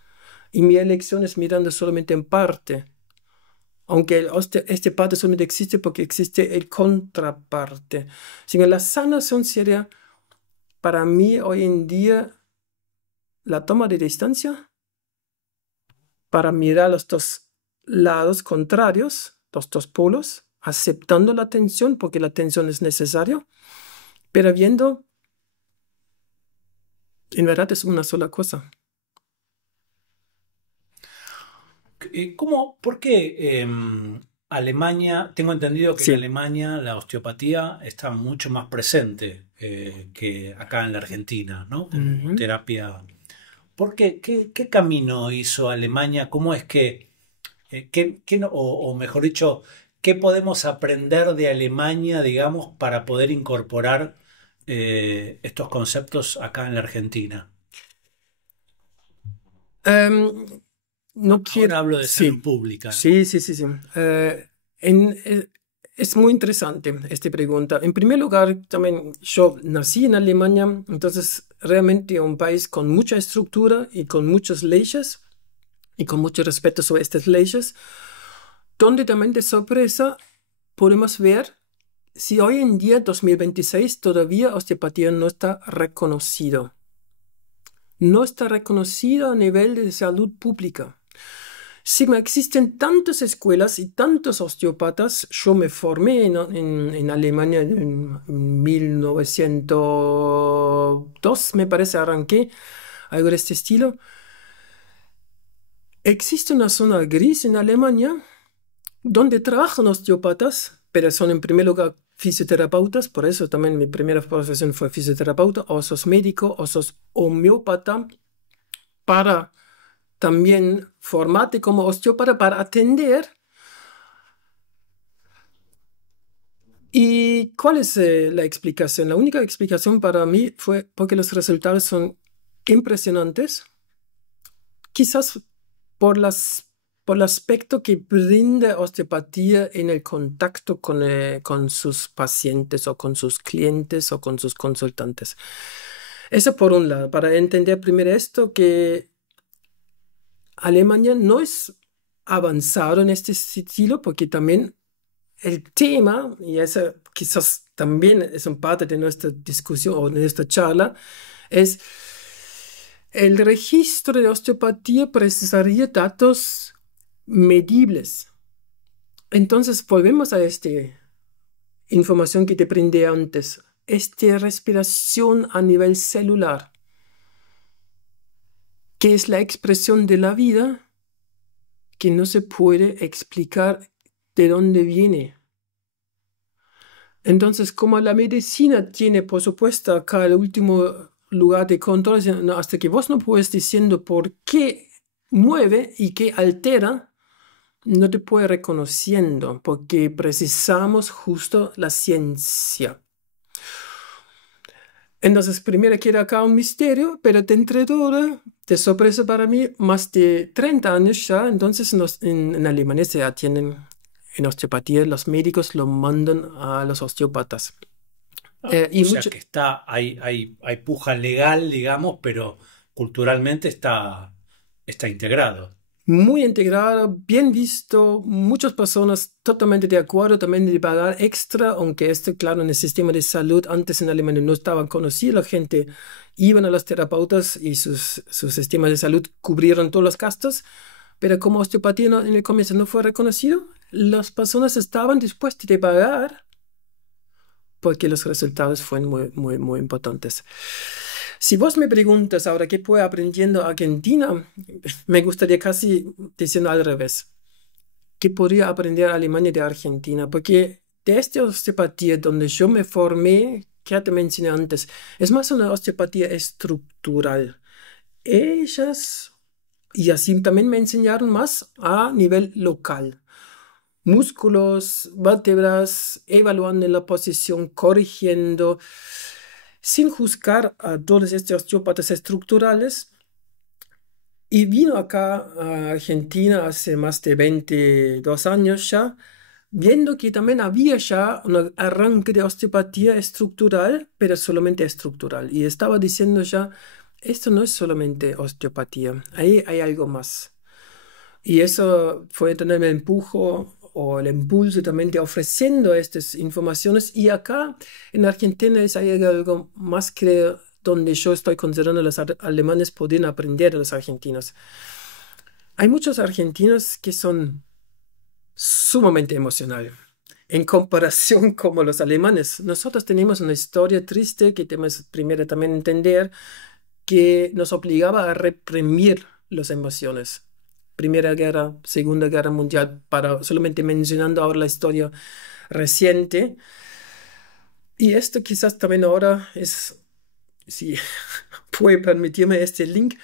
Y mi elección es mirando solamente en parte. Aunque este parte solamente existe porque existe el contraparte. Sino la sanación sería, para mí hoy en día, la toma de distancia para mirar los dos lados contrarios, los dos polos, aceptando la tensión porque la tensión es necesaria, pero viendo, en verdad es una sola cosa. ¿Por qué Alemania, tengo entendido que Sí. en Alemania la osteopatía está mucho más presente que acá en la Argentina, ¿no? Como terapia. ¿Por qué? ¿Qué camino hizo Alemania? ¿Cómo es que, o mejor dicho, qué podemos aprender de Alemania, digamos, para poder incorporar estos conceptos acá en la Argentina? No quiero. Ahora hablo de Sí. salud pública. Sí. Es muy interesante esta pregunta. En primer lugar, también yo nací en Alemania, entonces realmente un país con mucha estructura y con muchas leyes y con mucho respeto sobre estas leyes, donde también de sorpresa podemos ver si hoy en día, 2026, todavía osteopatía no está reconocido. No está reconocido a nivel de salud pública. Sí, existen tantas escuelas y tantos osteópatas. Yo me formé en Alemania en 1902, me parece, arranqué algo de este estilo. Existe una zona gris en Alemania donde trabajan osteópatas, pero son en primer lugar fisioterapeutas, por eso también mi primera profesión fue fisioterapeuta, o sos médico, o sos homeópata, para también formarte como osteópata para atender ¿Y cuál es la explicación? La única explicación para mí fue porque los resultados son impresionantes, quizás por por el aspecto que brinda osteopatía en el contacto con sus pacientes o con sus clientes o con sus consultantes. Eso por un lado, para entender primero esto, que Alemania no es avanzado en este estilo, porque también el tema, y eso quizás también es un parte de nuestra discusión o de nuestra charla, es el registro de osteopatía precisaría datos medibles. Entonces volvemos a esta información que te brindé antes, esta respiración a nivel celular, que es la expresión de la vida que no se puede explicar de dónde viene. Entonces, como la medicina tiene, por supuesto, acá el último lugar de control, hasta que vos no puedes diciendo por qué mueve y qué altera, no te puede reconociendo, porque precisamos justo la ciencia. Entonces, primero queda acá un misterio, pero dentro de todo, de sorpresa para mí, más de 30 años ya, entonces en Alemania se atienden en osteopatía, los médicos lo mandan a los osteópatas. O sea que hay puja legal, digamos, pero culturalmente está integrado. Muy integrado, bien visto, muchas personas totalmente de acuerdo también de pagar extra, aunque esto, claro, en el sistema de salud antes en Alemania no estaba conocido, la gente iban a los terapeutas y sus sistemas de salud cubrieron todos los gastos, pero como osteopatía en el comienzo no fue reconocido, las personas estaban dispuestas a pagar porque los resultados fueron muy, muy, muy importantes. Si vos me preguntas ahora qué fue aprendiendo Argentina, me gustaría casi diciendo al revés. ¿Qué podría aprender Alemania de Argentina? Porque de esta osteopatía donde yo me formé, que ya te mencioné antes, es más una osteopatía estructural. Ellas, y así también me enseñaron más a nivel local. Músculos, vértebras, evaluando la posición, corrigiendo, sin juzgar a todos estos osteópatas estructurales. Y vino acá a Argentina hace más de 22 años ya, viendo que también había ya un arranque de osteopatía estructural, pero solamente estructural. Y estaba diciendo ya, esto no es solamente osteopatía, ahí hay algo más. Y eso fue tener el empujo o el impulso también de ofreciendo estas informaciones. Y acá en Argentina hay algo más que donde yo estoy considerando los alemanes podrían aprender de los argentinos. Hay muchos argentinos que son sumamente emocionales en comparación como los alemanes. Nosotros tenemos una historia triste que tenemos primero también entender que nos obligaba a reprimir las emociones. Primera Guerra, Segunda Guerra Mundial, para solamente mencionando ahora la historia reciente. Y esto quizás también ahora es, si puede permitirme este link,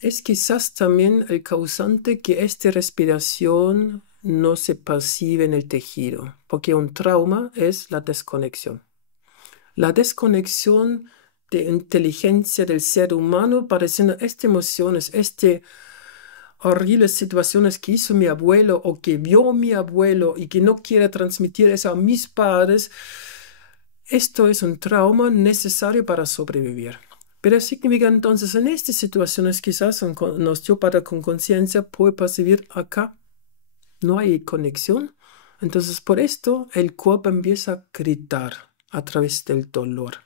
es quizás también el causante que esta respiración no se percibe en el tejido, porque un trauma es la desconexión. La desconexión de inteligencia del ser humano, pareciendo estas emociones, estas horribles situaciones que hizo mi abuelo o que vio mi abuelo y que no quiere transmitir eso a mis padres, esto es un trauma necesario para sobrevivir. Pero significa entonces en estas situaciones quizás un osteópata con conciencia puede percibir acá no hay conexión. Entonces por esto el cuerpo empieza a gritar a través del dolor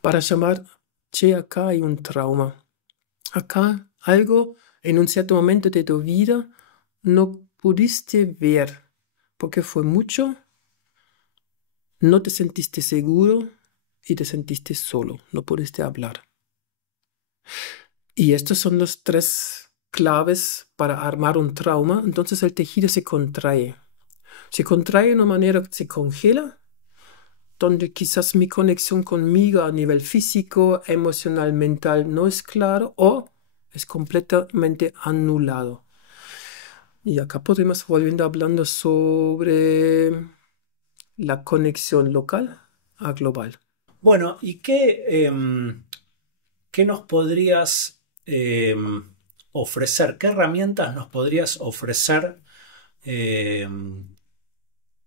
para llamar, che, acá hay un trauma. Acá algo en un cierto momento de tu vida no pudiste ver porque fue mucho, no te sentiste seguro y te sentiste solo, no pudiste hablar. Y estos son los tres claves para armar un trauma. Entonces el tejido se contrae. Se contrae de una manera que se congela, donde quizás mi conexión conmigo a nivel físico, emocional, mental no es claro o es completamente anulado. Y acá podemos volviendo hablando sobre la conexión local a global. Bueno, ¿y qué nos podrías ofrecer? ¿Qué herramientas nos podrías ofrecer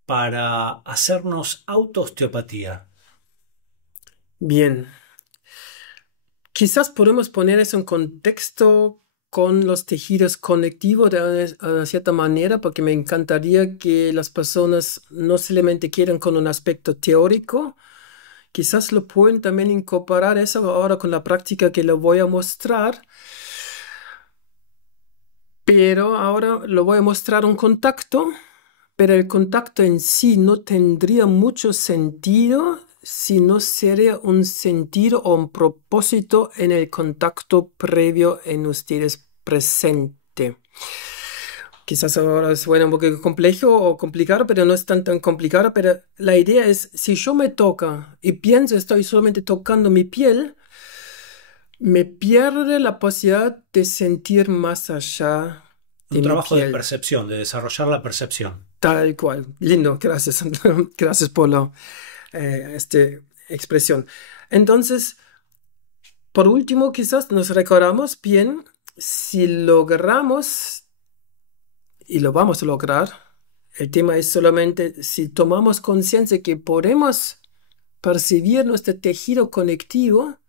para hacernos autoosteopatía? Bien, quizás podemos poner eso en contexto con los tejidos conectivos de una cierta manera, porque me encantaría que las personas no solamente quieran con un aspecto teórico, quizás lo pueden también incorporar eso ahora con la práctica que lo voy a mostrar, pero ahora lo voy a mostrar un contacto, pero el contacto en sí no tendría mucho sentido si no sería un sentido o un propósito en el contacto previo en ustedes presente. Quizás ahora suena un poco complejo o complicado, pero no es tan complicado. Pero la idea es, si yo me toca y pienso estoy solamente tocando mi piel, me pierde la posibilidad de sentir más allá Un de mi trabajo de piel. percepción, de desarrollar la percepción. Tal cual. Lindo, gracias. Gracias por esta expresión. Entonces, por último, quizás nos recordamos bien si logramos, y lo vamos a lograr, el tema es solamente si tomamos conciencia que podemos percibir nuestro tejido conectivo,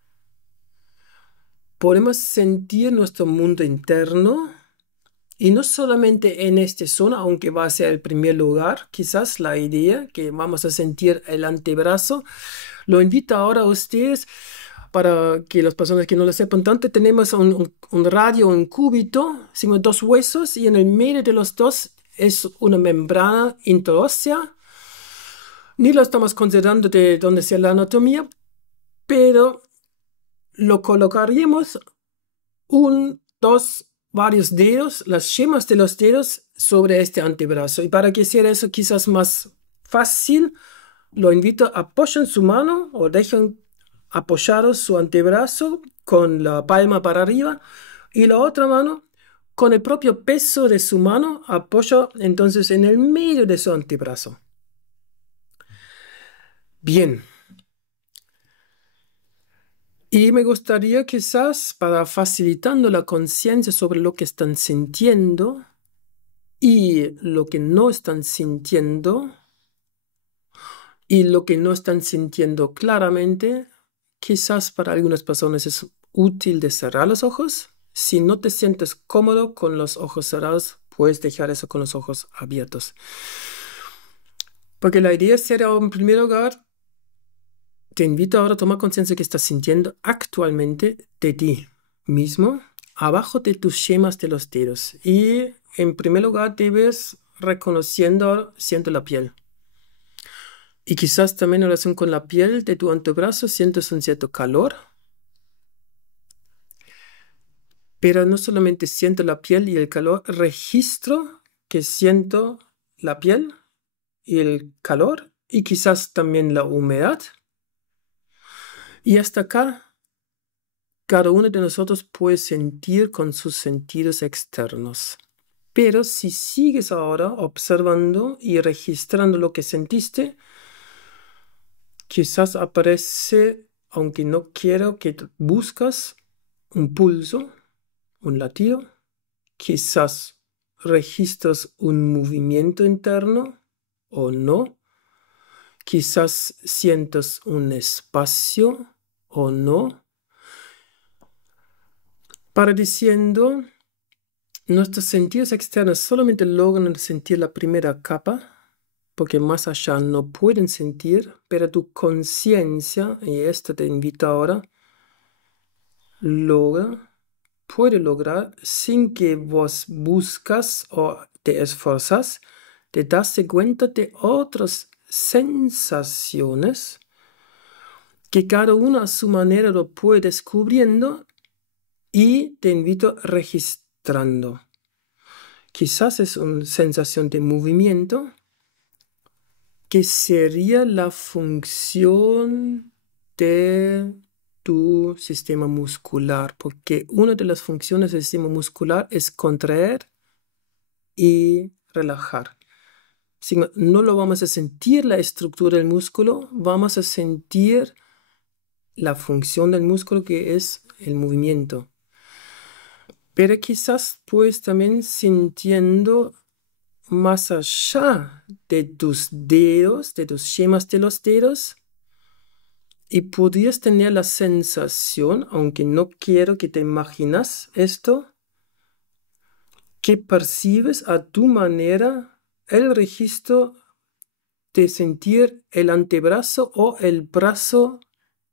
podemos sentir nuestro mundo interno. Y no solamente en esta zona, aunque va a ser el primer lugar, quizás la idea que vamos a sentir el antebrazo. Lo invito ahora a ustedes para que las personas que no lo sepan tanto, tenemos un radio, un cúbito, sino dos huesos y en el medio de los dos es una membrana interósea. Ni lo estamos considerando de dónde sea la anatomía, pero lo colocaríamos varios dedos, las yemas de los dedos sobre este antebrazo. Y para que sea eso quizás más fácil, lo invito a apoyen su mano o dejen apoyados su antebrazo con la palma para arriba y la otra mano con el propio peso de su mano apoya entonces en el medio de su antebrazo. Bien. Y me gustaría quizás para facilitando la conciencia sobre lo que están sintiendo y lo que no están sintiendo y lo que no están sintiendo claramente, quizás para algunas personas es útil de cerrar los ojos. Si no te sientes cómodo con los ojos cerrados, puedes dejar eso con los ojos abiertos. Porque la idea será, en primer lugar, te invito ahora a tomar conciencia que estás sintiendo actualmente de ti mismo, abajo de tus yemas de los dedos. Y en primer lugar debes siento la piel. Y quizás también en relación con la piel de tu antebrazo sientes un cierto calor. Pero no solamente siento la piel y el calor, registro que siento la piel y el calor y quizás también la humedad. Y hasta acá, cada uno de nosotros puede sentir con sus sentidos externos. Pero si sigues ahora observando y registrando lo que sentiste, quizás aparece, aunque no quiero que buscas un pulso, un latido, quizás registras un movimiento interno o no, quizás sientas un espacio o no. Para diciendo, nuestros sentidos externos solamente logran sentir la primera capa, porque más allá no pueden sentir, pero tu conciencia, y esto te invito ahora, puede lograr sin que vos buscas o te esforzas, de darse cuenta de otras sensaciones que cada uno a su manera lo puede descubriendo y te invito registrando. Quizás es una sensación de movimiento que sería la función de tu sistema muscular, porque una de las funciones del sistema muscular es contraer y relajar. no lo vamos a sentir la estructura del músculo, vamos a sentir la función del músculo, que es el movimiento. Pero quizás pues también sintiendo más allá de tus dedos, de tus yemas de los dedos, y podrías tener la sensación, aunque no quiero que te imaginas esto, que percibes a tu manera el registro de sentir el antebrazo o el brazo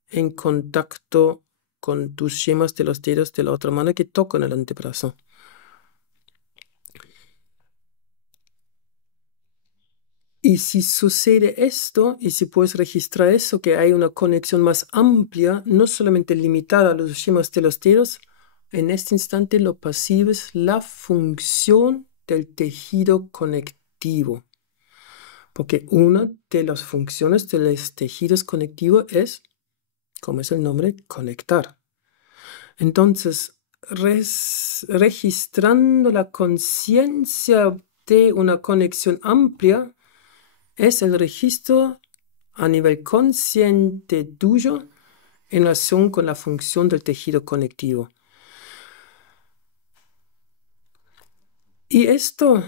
en contacto con tus yemas de los dedos de la otra mano que tocan el antebrazo. Y si sucede esto, y si puedes registrar eso, que hay una conexión más amplia, no solamente limitada a los yemas de los dedos, en este instante lo percibes la función del tejido conectivo. Porque una de las funciones de los tejidos conectivos es, como es el nombre, conectar. Entonces, registrando la conciencia de una conexión amplia, es el registro a nivel consciente tuyo en relación con la función del tejido conectivo. Y esta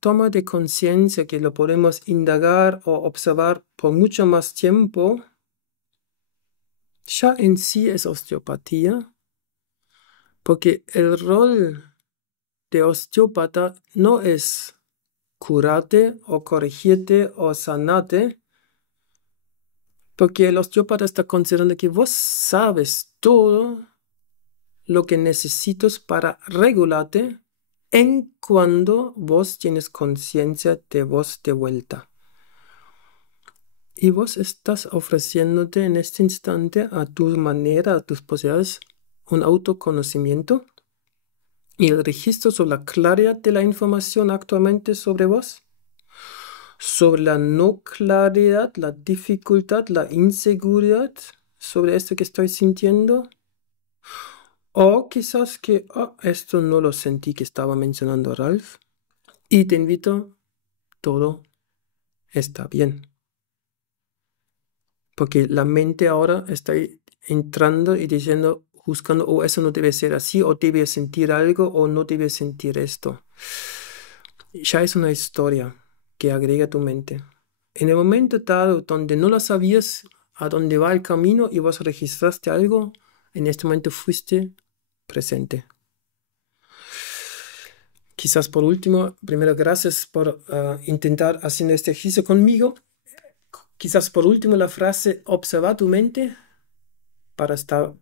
toma de conciencia, que lo podemos indagar o observar por mucho más tiempo, ya en sí es osteopatía, porque el rol de osteópata no es curarte o corregirte o sanarte, porque el osteópata está considerando que vos sabes todo lo que necesitas para regularte en cuando vos tienes conciencia de vos de vuelta. Y vos estás ofreciéndote en este instante a tu manera, a tus posibilidades, un autoconocimiento y el registro sobre la claridad de la información actualmente sobre vos, sobre la no claridad, la dificultad, la inseguridad sobre esto que estoy sintiendo. O quizás que esto no lo sentí que estaba mencionando Ralph. Y te invito, todo está bien. Porque la mente ahora está entrando y diciendo, buscando, eso no debe ser así, o debe sentir algo, o no debe sentir esto. Ya es una historia que agrega tu mente. En el momento dado donde no lo sabías a dónde va el camino y vos registraste algo, en este momento fuiste presente. Quizás por último, primero gracias por intentar hacer este ejercicio conmigo. Quizás por último la frase, observa tu mente para estar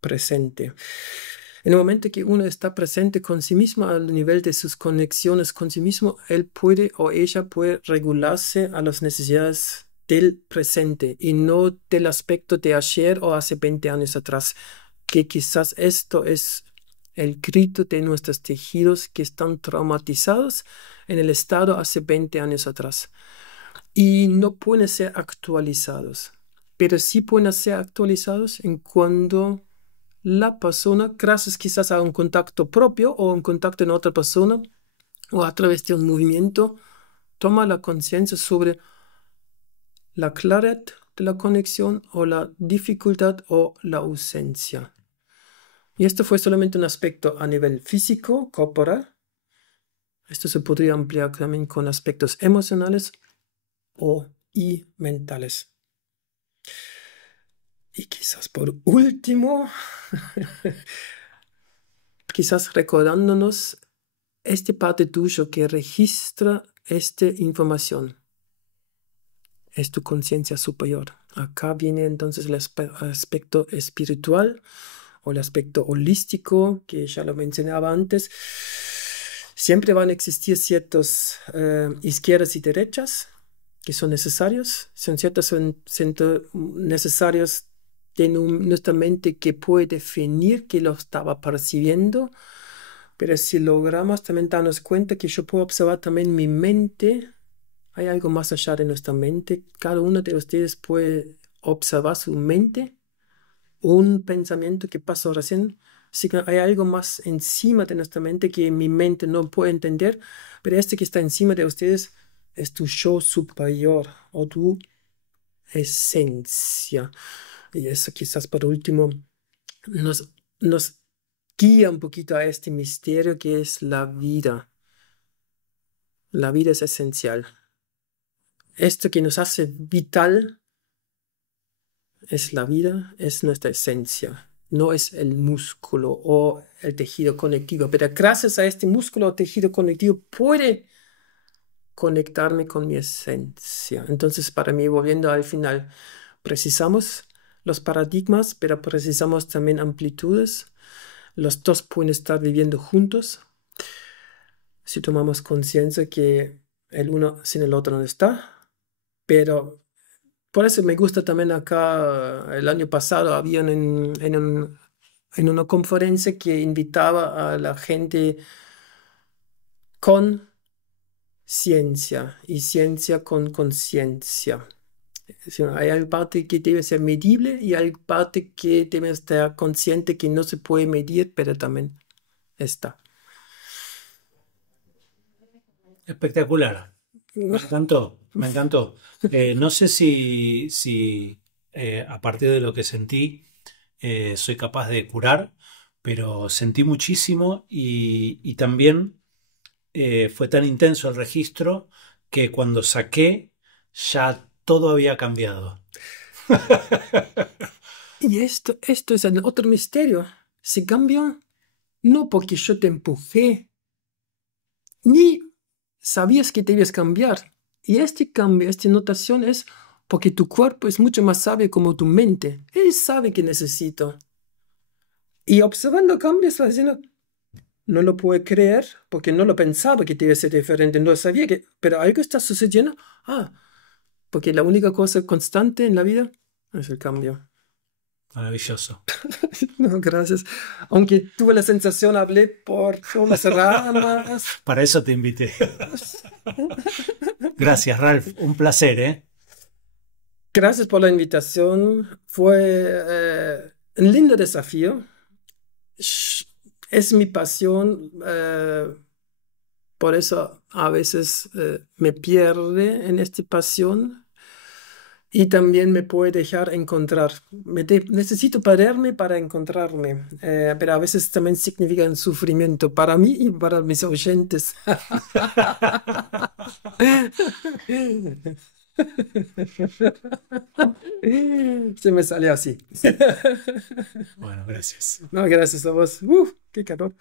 presente. En el momento que uno está presente con sí mismo, al nivel de sus conexiones con sí mismo, él puede o ella puede regularse a las necesidades del presente y no del aspecto de ayer o hace 20 años atrás, que quizás esto es el grito de nuestros tejidos que están traumatizados en el estado hace 20 años atrás y no pueden ser actualizados, pero sí pueden ser actualizados en cuando la persona, gracias quizás a un contacto propio o un contacto en otra persona o a través de un movimiento, toma la conciencia sobre la claridad de la conexión o la dificultad o la ausencia. Y esto fue solamente un aspecto a nivel físico, corporal. Esto se podría ampliar también con aspectos emocionales y mentales. Y quizás por último, quizás recordándonos esta parte tuyo que registra esta información. Es tu conciencia superior. Acá viene entonces el aspecto espiritual o el aspecto holístico, que ya lo mencionaba antes. Siempre van a existir ciertas izquierdas y derechas que son necesarios, son ciertos centros necesarios de nuestra mente que puede definir que lo estaba percibiendo, pero si logramos también darnos cuenta que yo puedo observar también mi mente, hay algo más allá de nuestra mente, cada uno de ustedes puede observar su mente, un pensamiento que pasó recién, Sí que hay algo más encima de nuestra mente que mi mente no puede entender, pero este que está encima de ustedes es tu yo superior o tu esencia. Y eso quizás por último nos guía un poquito a este misterio que es la vida. La vida es esencial. Esto que nos hace vital es la vida, es nuestra esencia. No es el músculo o el tejido conectivo, pero gracias a este músculo o tejido conectivo puede conectarme con mi esencia. Entonces, para mí, volviendo al final, precisamos los paradigmas, pero precisamos también amplitudes. Los dos pueden estar viviendo juntos si tomamos conciencia que el uno sin el otro no está. Pero por eso me gusta también acá, el año pasado había en una conferencia que invitaba a la gente con ciencia y ciencia con conciencia. Hay parte que debe ser medible y hay parte que debe estar consciente que no se puede medir, pero también está. Espectacular. Me encantó, me encantó. No sé si a partir de lo que sentí soy capaz de curar, pero sentí muchísimo y también fue tan intenso el registro que cuando saqué ya todo había cambiado. Y esto es el otro misterio. Se cambia no porque yo te empujé, ni sabías que debías cambiar. Y este cambio, esta notación es porque tu cuerpo es mucho más sabio como tu mente. Él sabe que necesito. Y observando cambios, va diciendo, no lo puedo creer porque no lo pensaba que debía ser diferente, no sabía que, pero algo está sucediendo. Ah, porque la única cosa constante en la vida es el cambio. Maravilloso. No, gracias. Aunque tuve la sensación, hablé por las ramas. Para eso te invité. Gracias, Ralph. Un placer, ¿eh? Gracias por la invitación. Fue un lindo desafío. Es mi pasión. Por eso a veces me pierde en esta pasión. Y también me puede dejar encontrar. Necesito perderme para encontrarme, pero a veces también significa un sufrimiento para mí y para mis oyentes. Se me salió así. Bueno, gracias. No, gracias a vos. Qué calor.